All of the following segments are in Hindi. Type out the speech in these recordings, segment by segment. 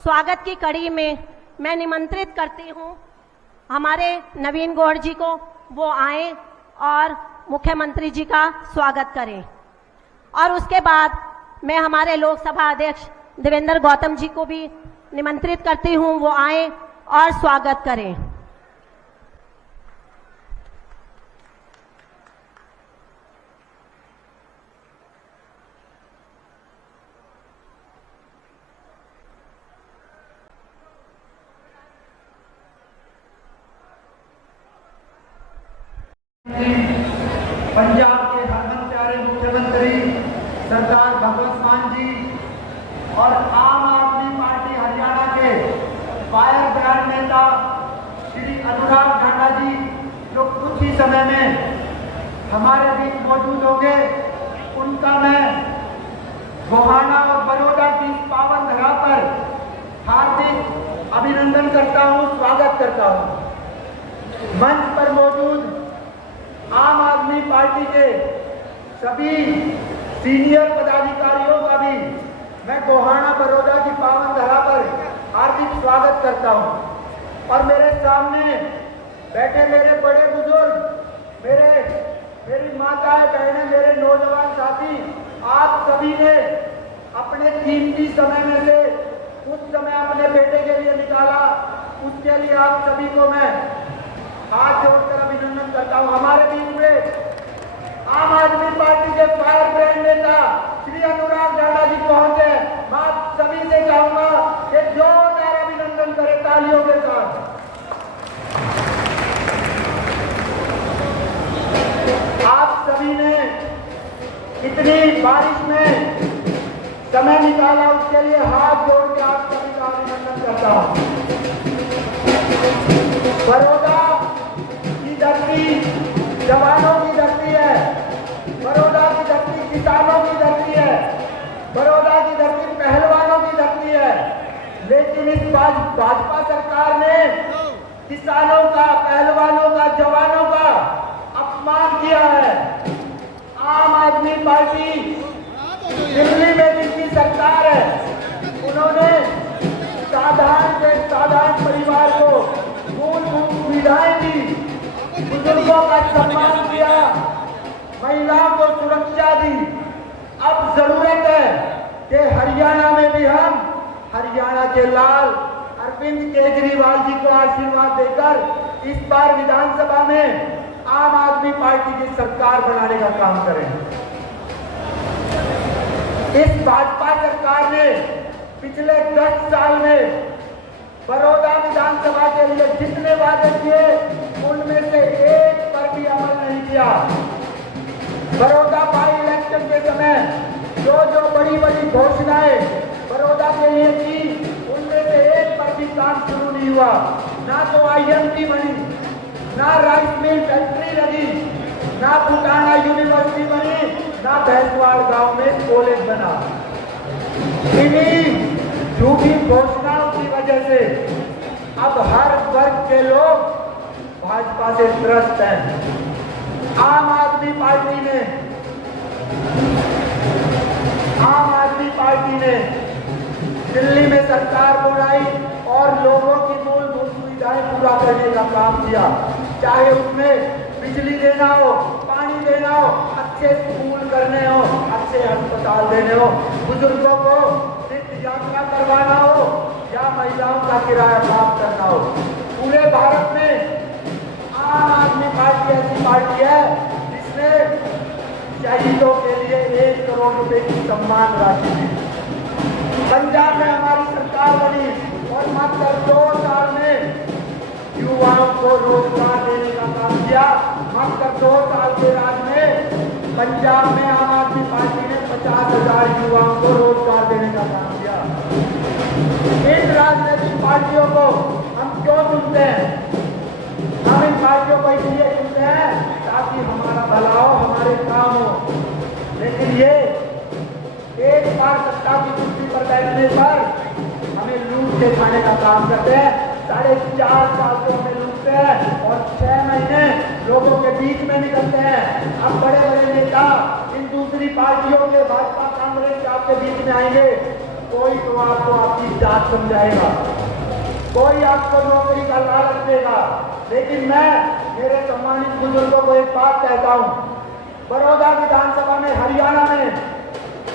स्वागत की कड़ी में मैं निमंत्रित करती हूं हमारे नवीन गौड़ जी को, वो आए और मुख्यमंत्री जी का स्वागत करें। और उसके बाद मैं हमारे लोकसभा अध्यक्ष देवेंद्र गौतम जी को भी निमंत्रित करती हूं, वो आए और स्वागत करें। पंजाब के हरमन प्यारे मुख्यमंत्री सरदार भगवंत मान जी और आम आदमी पार्टी हरियाणा के फायर ब्रांड नेता श्री अनुराग ठांडा जी, जो कुछ ही समय में हमारे बीच मौजूद होंगे, उनका मैं गोहाना और बड़ौदा की पावन धरा पर हार्दिक अभिनंदन करता हूं, स्वागत करता हूं। मंच पर मौजूद आम आदमी पार्टी के सभी सीनियर पदाधिकारियों का भी मैं गोहाना बड़ौदा की पावन धरा पर हार्दिक स्वागत करता हूं। और मेरे सामने बैठे मेरे बड़े बुजुर्ग, मेरी माताएं, बहनें, मेरे नौजवान साथी, आप सभी ने अपने कीमती समय में से कुछ समय अपने बेटे के लिए निकाला, उसके लिए आप सभी को मैं हाथ जोड़कर अभिनंदन करता हूं। हमारे बीच में आम आदमी पार्टी के फायर ब्रांड नेता श्री अनुराग ठांडा जी पहुंचे। मैं आप सभी से चाहूंगा कि जोरदार अभिनंदन करें तालियों के साथ। आप सभी ने इतनी बारिश में समय निकाला, उसके लिए हाथ जोड़ के आप सभी का अभिनंदन करता हूं। बड़ौदा की धरती जवानों की धरती है, बड़ौदा की धरती किसानों की धरती है, बड़ौदा की धरती पहलवानों की धरती है। लेकिन इस भाजपा सरकार ने किसानों का, पहलवानों का, जवानों का अपमान किया है। आम आदमी पार्टी दिल्ली में जिनकी सरकार है, उन्होंने साधारण परिवार को मूलभूत सुविधाएं दी, बुजुर्गों का सम्मान किया, महिलाओं को सुरक्षा दी। अब जरूरत है कि हरियाणा में भी हम हरियाणा के लाल अरविंद केजरीवाल जी को आशीर्वाद देकर इस बार विधानसभा में आम आदमी पार्टी की सरकार बनाने का काम करें। इस भाजपा सरकार ने पिछले 10 साल में बड़ौदा विधानसभा के लिए जितने वादे किए, उनमें से एक पर भी अमल नहीं किया। बड़ौदा बाई इलेक्शन के समय जो बड़ी घोषणाएं बड़ौदा के लिए की, उनमें से एक पर भी काम शुरू नहीं हुआ। ना तो IMT बनी, ना राइस मिल फैक्ट्री लगी, ना बुटाना यूनिवर्सिटी बनी, ना भैंसवाड़ गांव में कॉलेज बना। इन्हीं झूठी घोषणाओं की वजह से अब हर वर्ग के लोग भाजपा से त्रस्त हैं। आम आदमी पार्टी ने दिल्ली में सरकार बनाई और लोगों की मूलभूत सुविधाएं पूरा करने का काम किया, चाहे उसमें बिजली देना हो, पानी देना हो, अच्छे स्कूल करने हो, अच्छे अस्पताल देने हो, बुजुर्गों को तीर्थ यात्रा करवाना हो या महिलाओं का किराया माफ करना हो। पूरे भारत में आम आदमी पार्टी ऐसी पार्टी है जिसने शहीदों के लिए 1 करोड़ रुपए की सम्मान राशि दी। पंजाब में हमारी सरकार बनी और मात्र 2 साल में युवाओं को रोजगार देने का काम किया। मात्र 2 साल के राज में पंजाब में आम आदमी पार्टी ने 50,000 युवाओं को रोजगार देने का काम किया। इन राजनीतिक पार्टियों को हम क्यों चुनते हैं? हम इन पार्टियों को इसलिए चुनते हैं ताकि हमारा भला हो, हमारे काम हो। लेकिन ये एक बार सत्ता की कुर्सी पर बैठने पर हमें लूट के खाने का काम करते हैं। 4.5 साल से हमें लूटते हैं और 6 महीने लोगों के बीच में निकलते हैं। अब बड़े नेता इन दूसरी पार्टियों के, भाजपा, कांग्रेस के आपके बीच में आएंगे कोई तो आपको आपकी जात समझाएगा, कोई आपको नौकरी का लालच देगा। लेकिन मैं मेरे सम्मानित बुजुर्गों को एक बात कहता हूं, बड़ौदा विधानसभा में, हरियाणा में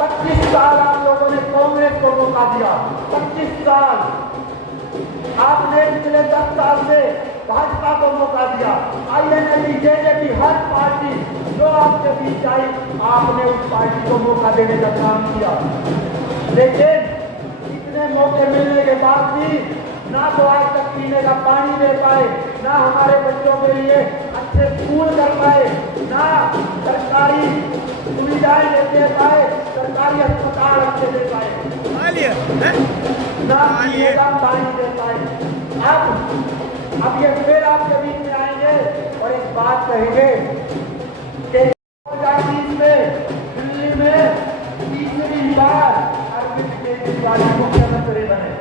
25 साल आप लोगों ने कांग्रेस को मौका दिया। 25 साल आपने पिछले 10 साल से भाजपा को मौका दिया। आईएनएलडी, जेजेपी, हर पार्टी जो आपके बीच आई, आपने उस पार्टी को मौका देने का काम किया। लेकिन इतने मौके मिलने के बाद भी ना तो आज तक पीने का पानी दे पाए, ना हमारे बच्चों के लिए अच्छे स्कूल कर पाए, ना सरकारी सुविधाएं दे पाए, सरकारी अस्पताल अच्छे दे पाए, ना पीने का पानी दे पाए। अब ये फिर आपके बीच में आएंगे और एक बात कहेंगे कि 2020 में दिल्ली में तीसरी बार अरविंद केजरीवाल मुख्यमंत्री बने,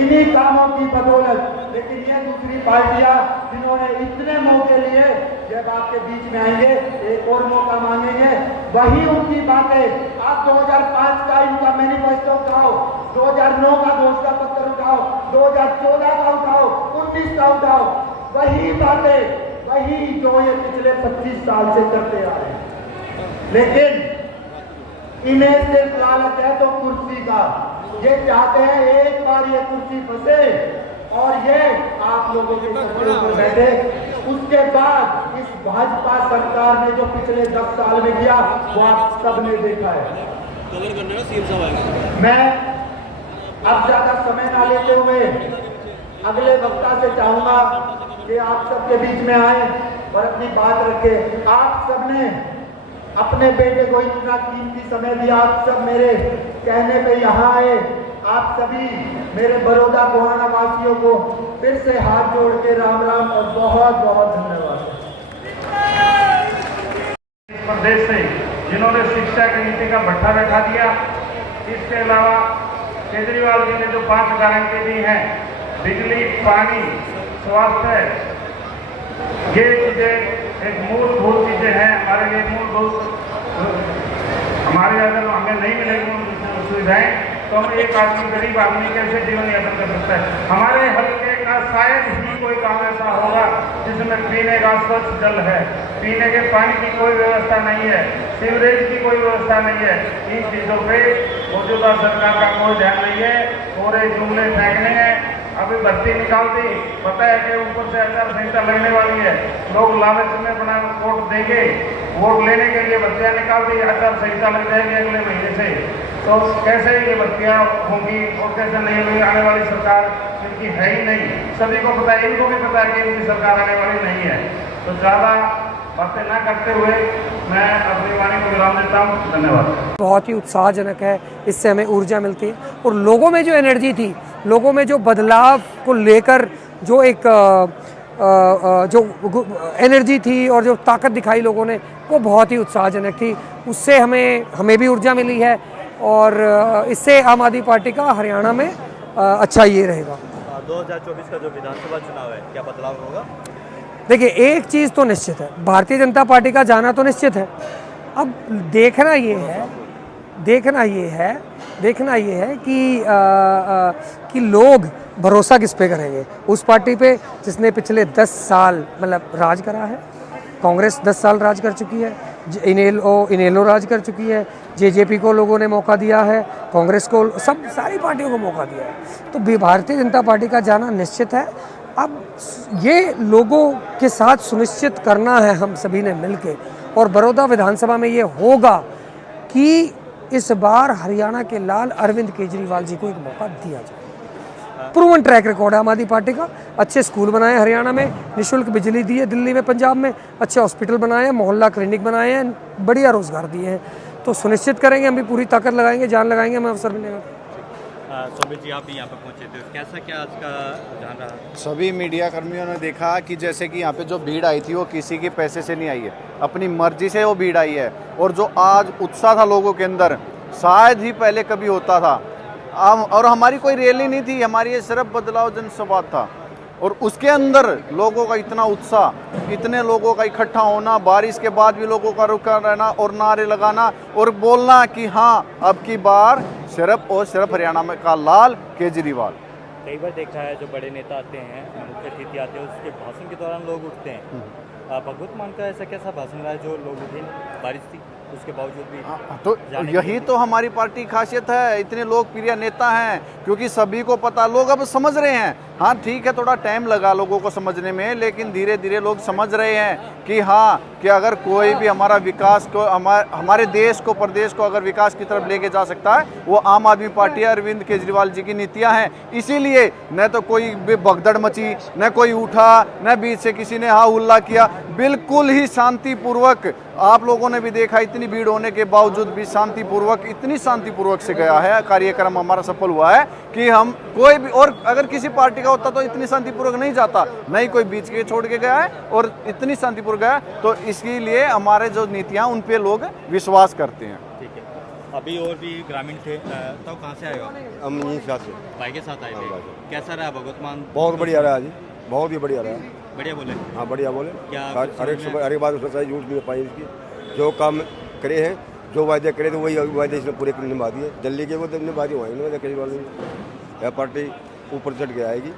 इन्हीं कामों की बदौलत। लेकिन ये दूसरी पार्टियां जिन्होंने इतने मौके लिए, जब आपके बीच में आएंगे एक और मौका मांगेंगे, वही उनकी बातें। आप 2005 का इनका मैनिफेस्टो उठाओ, 2009 का घोषणा पत्र उठाओ, 2014 का उठाओ, 19 का उठाओ, वही बातें, वही जो ये पिछले 25 साल से करते आ रहे हैं। लेकिन इन्हें सिर्फ लालच है तो कुर्सी का, ये चाहते हैं एक बार ये कुर्सी फंसे और ये आप लोगों के कंधे पर बैठे। उसके बाद इस भाजपा सरकार ने जो पिछले 10 साल में किया वो आप सबने देखा है। मैं अब ज्यादा समय ना लेते हुए अगले वक्ता से चाहूंगा कि आप सबके बीच में आए और अपनी बात रखे। आप सबने अपने बेटे को इतना कीमती समय दिया, आप सब मेरे कहने पे यहाँ आए। आप सभी मेरे बड़ौदा गोहाना वासियों को फिर से हाथ जोड़ के राम राम और बहुत बहुत धन्यवाद। प्रदेश से जिन्होंने शिक्षा की नीति का भट्ठा बैठा दिया, इसके अलावा केजरीवाल जी ने जो 5 गारंटी दी हैं, बिजली, पानी, स्वास्थ्य, ये चीजें एक मूलभूत चीजें हैं हमारे लिए। मूलभूत हमारे अगर हमें नहीं मिलेगी सुविधाएं तो हम एक आदमी, गरीब आदमी कैसे जीवन यापन कर सकता है। हमारे हल्के का शायद ही कोई काम ऐसा होगा जिसमें पीने का स्वच्छ जल है, पीने के पानी की कोई व्यवस्था नहीं है, सीवरेज की कोई व्यवस्था नहीं है। इन चीजों पे मौजूदा सरकार का कोई ध्यान नहीं है, पूरे जुमले फेंकने हैं। अभी भर्ती निकाल दी, पता है कि ऊपर से आचार संहिता लगने वाली है, लोग लालच में अपना वोट देंगे, वोट लेने के लिए भर्तियां निकाल दी, आचार संहिता लग जाएगी अगले महीने से। तो कैसे ये भर्तियां होंगी और कैसे नहीं होगी? आने वाली सरकार इनकी है ही नहीं, सभी को पता है, इनको भी पता है कि इनकी सरकार आने वाली नहीं है। तो ज़्यादा बातें ना करते हुए मैं अपनी वाणी को विराम देता हूँ। धन्यवाद। बहुत ही उत्साहजनक है, इससे हमें ऊर्जा मिलती है और लोगों में जो एनर्जी थी, लोगों में जो बदलाव को लेकर जो एक जो एनर्जी थी और जो ताकत दिखाई लोगों ने, वो बहुत ही उत्साहजनक थी। उससे हमें भी ऊर्जा मिली है और इससे आम आदमी पार्टी का हरियाणा में अच्छा ये रहेगा। 2024 का जो विधानसभा चुनाव है, क्या बदलाव होगा? देखिए, एक चीज़ तो निश्चित है, भारतीय जनता पार्टी का जाना तो निश्चित है। अब देखना ये है कि लोग भरोसा किस पे करेंगे। उस पार्टी पे जिसने पिछले 10 साल मतलब राज करा है। कांग्रेस 10 साल राज कर चुकी है, इनेलो राज कर चुकी है, जेजेपी को लोगों ने मौका दिया है, कांग्रेस को, सारी पार्टियों को मौका दिया है। तो भारतीय जनता पार्टी का जाना निश्चित है। अब ये लोगों के साथ सुनिश्चित करना है हम सभी ने मिलके, और बड़ौदा विधानसभा में ये होगा कि इस बार हरियाणा के लाल अरविंद केजरीवाल जी को एक मौका दिया जाए। प्रूवन ट्रैक रिकॉर्ड है आम आदमी पार्टी का। अच्छे स्कूल बनाए हरियाणा में, निःशुल्क बिजली दी है दिल्ली में, पंजाब में अच्छे हॉस्पिटल बनाए हैं, मोहल्ला क्लिनिक बनाए हैं, बढ़िया रोजगार दिए हैं। तो सुनिश्चित करेंगे, हम भी पूरी ताकत लगाएंगे, जान लगाएंगे, हमें अवसर मिलेगा। सोमित जी, आप यहाँ पर पहुँचे थे, कैसा क्या आज का रुझान रहा? सभी मीडिया कर्मियों ने देखा कि जैसे कि यहाँ पे जो भीड़ आई थी वो किसी के पैसे से नहीं आई है, अपनी मर्जी से वो भीड़ आई है। और जो आज उत्साह था लोगों के अंदर, शायद ही पहले कभी होता था। और हमारी कोई रैली नहीं थी, हमारी ये सिर्फ बदलाव जनसंवाद था। और उसके अंदर लोगों का इतना उत्साह, इतने लोगों का इकट्ठा होना, बारिश के बाद भी लोगों का रुका रहना और नारे लगाना और बोलना कि हाँ अब की बार सिर्फ और सिर्फ हरियाणा में का लाल केजरीवाल। कई बार देखा है जो बड़े नेता आते हैं, मुख्य अतिथि आते हैं, उसके भाषण के दौरान लोग उठते हैं। भगवत मान का ऐसा कैसा भाषण रहा है जो लोग उठे? बारिश थी उसके बावजूद भी तो यही तो हमारी पार्टी की खासियत है, इतने लोकप्रिय नेता हैं, क्योंकि सभी को पता, लोग अब समझ रहे हैं। हाँ ठीक है, थोड़ा टाइम लगा लोगों को समझने में, लेकिन धीरे धीरे लोग समझ रहे हैं कि हाँ कि अगर कोई भी हमारा विकास को, हमारे देश को, प्रदेश को अगर विकास की तरफ लेके जा सकता है वो आम आदमी पार्टी, अरविंद केजरीवाल जी की नीतियां हैं। इसीलिए न तो कोई भगदड़ मची, न कोई उठा, न बीच से किसी ने हा हुल्ला किया, बिल्कुल ही शांतिपूर्वक। आप लोगों ने भी देखा, इतनी भीड़ होने के बावजूद भी शांतिपूर्वक, इतनी शांतिपूर्वक से गया है कार्यक्रम, हमारा सफल हुआ है कि हम कोई भी, और अगर किसी पार्टी का होता तो इतनी शांतिपूर्वक नहीं जाता, नहीं कोई बीच के छोड़ के गया है और इतनी शांतिपूर्वक गया। तो इसके लिए हमारे जो नीतियां उन पे लोग विश्वास करते हैं। ठीक है। अभी और भी ग्रामीण थे, तो कहाँ से आए हो? हम यहीं साथ से भाई के साथ आए थे। कैसा रहा भगवत मान? बहुत बढ़िया रहा जी, बहुत ही बढ़िया रहा। बढ़िया बोले? हाँ बढ़िया बोले। क्या हर एक बात उसमें सही झूठ नहीं पाई इसकी। जो काम करे हैं, जो वायदे करे थे वही वायदे इसने पूरे निभा दिए। दिल्ली के वो निभा दिए, वहीं केजरीवाल ने। यह पार्टी ऊपर चढ़ के आएगी।